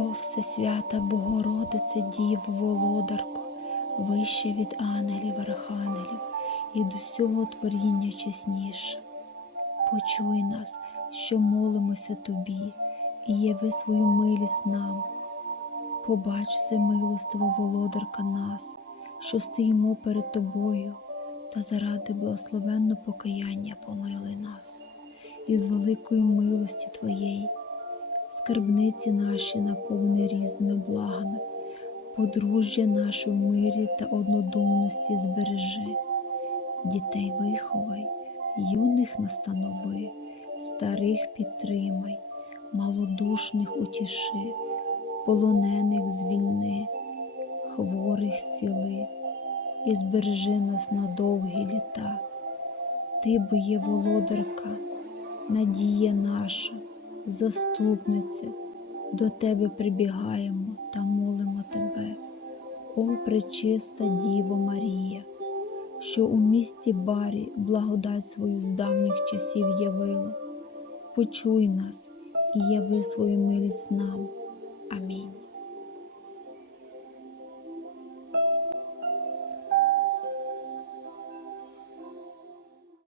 О, Всесвята Богородице Діво Володарко, вище від ангелів, архангелів і до всього творіння чесніше. Почуй нас, що молимося Тобі, і яви свою милість нам. Побач всемилостива володарка нас, що стоїмо перед Тобою, та заради благословенного покаяння помилуй нас, і з великої милості Твоєї, скарбниці наші наповни різними благами, подружжя наше в мирі та однодумності збережи, дітей виховай, юних настанови, старих підтримай, малодушних утіши, полонених звільни, хворих зціли і збережи нас на довгі літа. Ти бо є володарка, надія наша, заступниця, до тебе прибігаємо та молимо тебе, о пречиста Діво Марія, що у місті Барі благодать свою з давніх часів явила. Почуй нас і яви свою милість нам. Амінь.